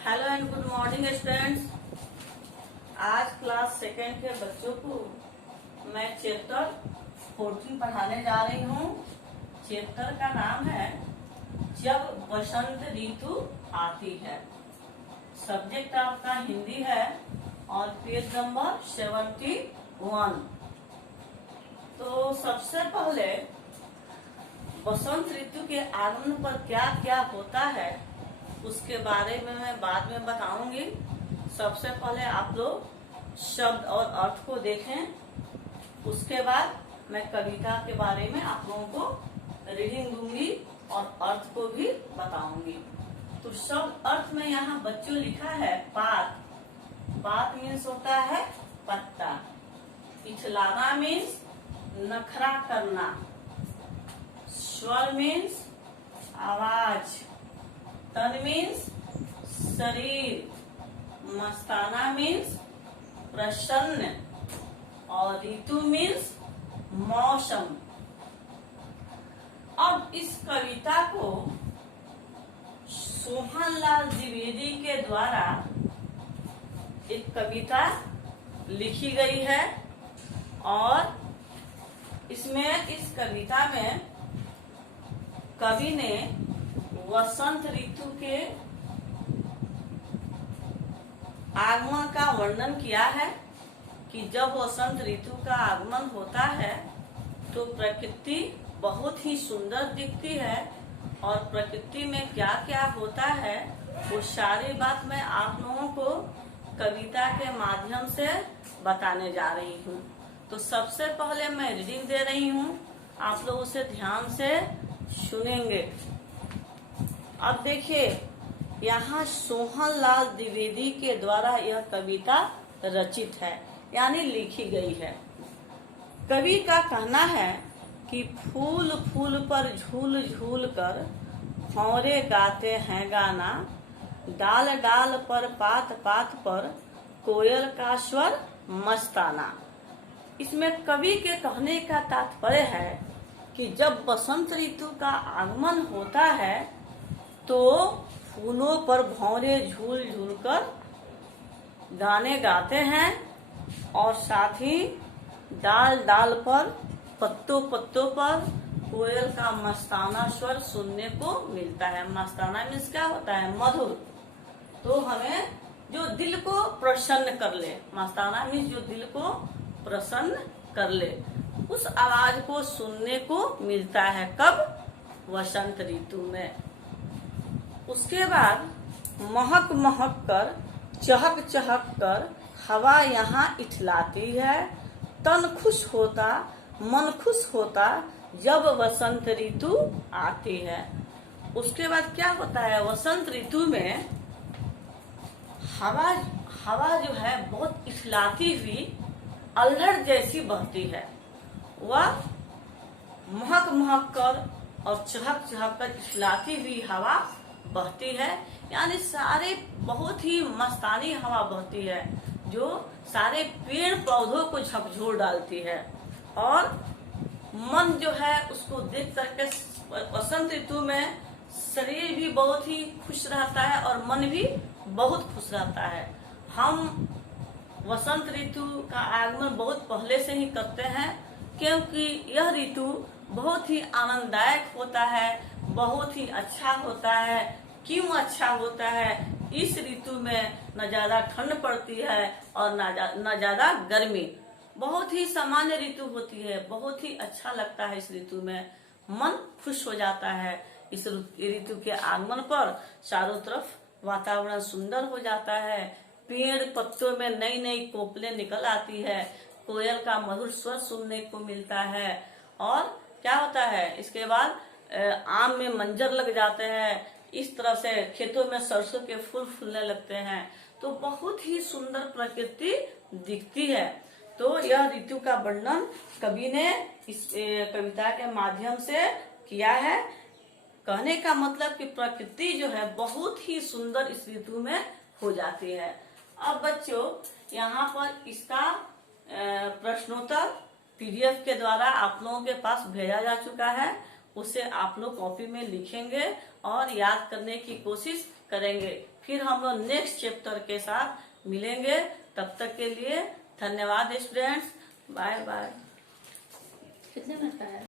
Hello and good morning students. आज class second के बच्चों को मैं चैप्टर 14 पढ़ाने जा रही हूँ। चैप्टर का नाम है जब बसंत ऋतु आती है। सब्जेक्ट आपका हिंदी है और पेज नंबर 71। तो सबसे पहले बसंत ऋतु के आगमन पर क्या क्या होता है उसके बारे में मैं बाद में बताऊंगी। सबसे पहले आप लोग शब्द और अर्थ को देखें, उसके बाद मैं कविता के बारे में आप लोगों को रीडिंग दूंगी और अर्थ को भी बताऊंगी। तो शब्द अर्थ में यहाँ बच्चों लिखा है पात। पात मीन्स होता है पत्ता। इठलाना मीन्स नखरा करना। स्वर मीन्स आवाज। तन मीन्स शरीर। मस्ताना मीन्स प्रसन्न। और ऋतु मीन्स मौसम। अब इस कविता को सोहनलाल द्विवेदी के द्वारा एक कविता लिखी गई है और इसमें इस कविता में कवि ने वसंत ऋतु के आगमन का वर्णन किया है कि जब वसंत ऋतु का आगमन होता है तो प्रकृति बहुत ही सुंदर दिखती है और प्रकृति में क्या क्या होता है वो सारी बात मैं आप लोगों को कविता के माध्यम से बताने जा रही हूँ। तो सबसे पहले मैं रीडिंग दे रही हूँ, आप लोग उसे ध्यान से सुनेंगे। अब देखिए, यहाँ सोहनलाल द्विवेदी के द्वारा यह कविता रचित है यानी लिखी गई है। कवि का कहना है कि फूल फूल पर झूल झूल कर भंवरे गाते हैं गाना, डाल डाल पर पात पात पर कोयल का स्वर मस्ताना। इसमें कवि के कहने का तात्पर्य है कि जब बसंत ऋतु का आगमन होता है तो फूलों पर भंवरे झूल झूल कर गाने गाते हैं और साथ ही डाल डाल पर पत्तों पत्तों पर कोयल का मस्ताना स्वर सुनने को मिलता है। मस्ताना मीन्स क्या होता है? मधुर। तो हमें जो दिल को प्रसन्न कर ले, मस्ताना मीन्स जो दिल को प्रसन्न कर ले, उस आवाज को सुनने को मिलता है। कब? वसंत ऋतु में। उसके बाद महक महक कर चहक चहक कर हवा यहाँ इठलाती है, तन खुश होता मन खुश होता जब वसंत ऋतु आती है। उसके बाद क्या होता है? वसंत ऋतु में हवा जो है बहुत इठलाती हुई अल्हड़ जैसी बहती है। वह महक महक कर और चहक चहक कर इठलाती हुई हवा बहती है, यानी सारे बहुत ही मस्तानी हवा बहती है जो सारे पेड़ पौधों को झकझोर डालती है और मन जो है उसको देख करके वसंत ऋतु में शरीर भी बहुत ही खुश रहता है और मन भी बहुत खुश रहता है। हम वसंत ऋतु का आगमन बहुत पहले से ही करते हैं क्योंकि यह ऋतु बहुत ही आनंददायक होता है, बहुत ही अच्छा होता है। क्यों अच्छा होता है? इस ऋतु में न ज्यादा ठंड पड़ती है और न ज्यादा गर्मी। बहुत ही सामान्य ऋतु होती है, बहुत ही अच्छा लगता है। इस ऋतु में मन खुश हो जाता है। इस ऋतु के आगमन पर चारों तरफ वातावरण सुंदर हो जाता है, पेड़ पत्तों में नई नई कोपलें निकल आती है, कोयल का मधुर स्वर सुनने को मिलता है और क्या होता है? इसके बाद आम में मंजर लग जाते हैं, इस तरह से खेतों में सरसों के फूल फूलने लगते हैं, तो बहुत ही सुंदर प्रकृति दिखती है। तो यह ऋतु का वर्णन कवि ने इस कविता के माध्यम से किया है। कहने का मतलब कि प्रकृति जो है बहुत ही सुंदर इस ऋतु में हो जाती है। अब बच्चों, यहाँ पर इसका प्रश्नोत्तर PDF के द्वारा आप लोगों के पास भेजा जा चुका है, उसे आप लोग कॉपी में लिखेंगे और याद करने की कोशिश करेंगे। फिर हम लोग नेक्स्ट चैप्टर के साथ मिलेंगे। तब तक के लिए धन्यवाद स्टूडेंट्स। Bye bye. कितने मिनट का है?